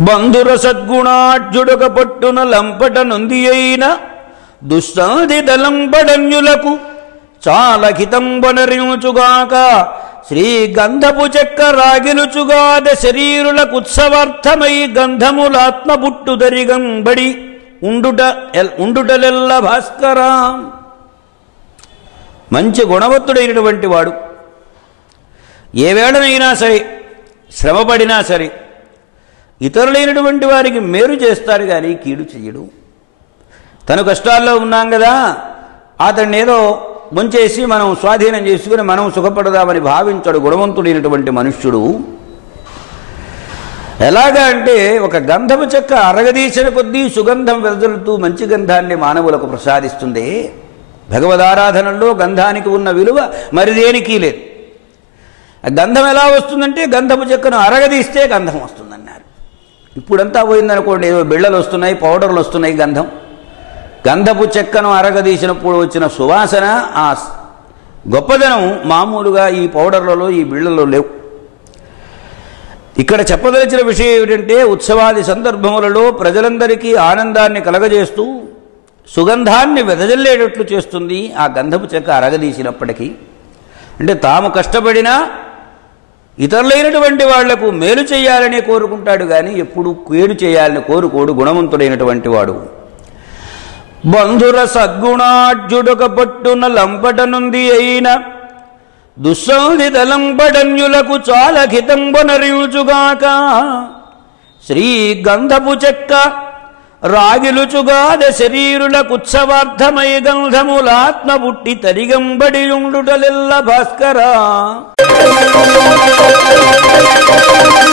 బంధుర సద్గుణాఢ్యుడొక పట్టున లంపట నొంది అయిన దుస్సాది దలంబడన్యులకు చాలా వనరించుగాక శ్రీ గంధపు చెక్క రాగిలుచుగాద శరీరులకు ఉత్సవార్థమై గంధములాత్మబుట్టు దరిగంబడి ఉండుట ఉండుటలెల్ల భాస్కరా మంచి గుణవత్తుడైనటువంటి వాడు ఏ వేళనైనా సరే శ్రమపడినా సరే ఇతరులైనటువంటి వారికి మేలు చేస్తారు కానీ కీడు చెయ్యడు తను కష్టాల్లో ఉన్నాం కదా అతన్ని ఏదో ముంచేసి మనం స్వాధీనం చేసుకుని మనం సుఖపడదామని భావించడు గుణవంతుడైనటువంటి మనుష్యుడు. ఎలాగా అంటే ఒక గంధపు చెక్క అరగదీసిన కొద్దీ సుగంధం వెదజల్లుతూ మంచి గంధాన్ని మానవులకు ప్రసాదిస్తుంది. భగవదారాధనలో గంధానికి ఉన్న విలువ మరి దేనికి లేదు. ఆ గంధం ఎలా వస్తుందంటే గంధపు చెక్కను అరగదీస్తే గంధం వస్తుంది. ఇప్పుడంతా పోయిందనుకోండి ఏదో బిళ్ళలు వస్తున్నాయి పౌడర్లు వస్తున్నాయి గంధం. గంధపు చెక్కను అరగదీసినప్పుడు వచ్చిన సువాసన ఆ గొప్పదనం మామూలుగా ఈ పౌడర్లలో ఈ బిళ్ళలో లేవు. ఇక్కడ చెప్పదలిచిన విషయం ఏమిటంటే ఉత్సవాది సందర్భములలో ప్రజలందరికీ ఆనందాన్ని కలగజేస్తూ సుగంధాన్ని వెదజల్లేటట్లు చేస్తుంది ఆ గంధపు చెక్క అరగదీసినప్పటికీ. అంటే తాము కష్టపడినా ఇతరులైనటువంటి వాళ్ళకు మేలు చేయాలని కోరుకుంటాడు కానీ ఎప్పుడు కేడు చేయాలని కోరుకోడు గుణవంతుడైనటువంటి వాడు. బంధుర సద్గుణాఢ్యుడొక పట్టున లంపటనుంది అయిన దుస్సౌదిత లంబడన్యులకు చాలా శ్రీ గంధపు చెక్క రాగిలుచుగాద శరీరులకుత్సవార్థమై గంధములాత్మ పుట్టి తరిగంబడి భాస్కరా. Thank you.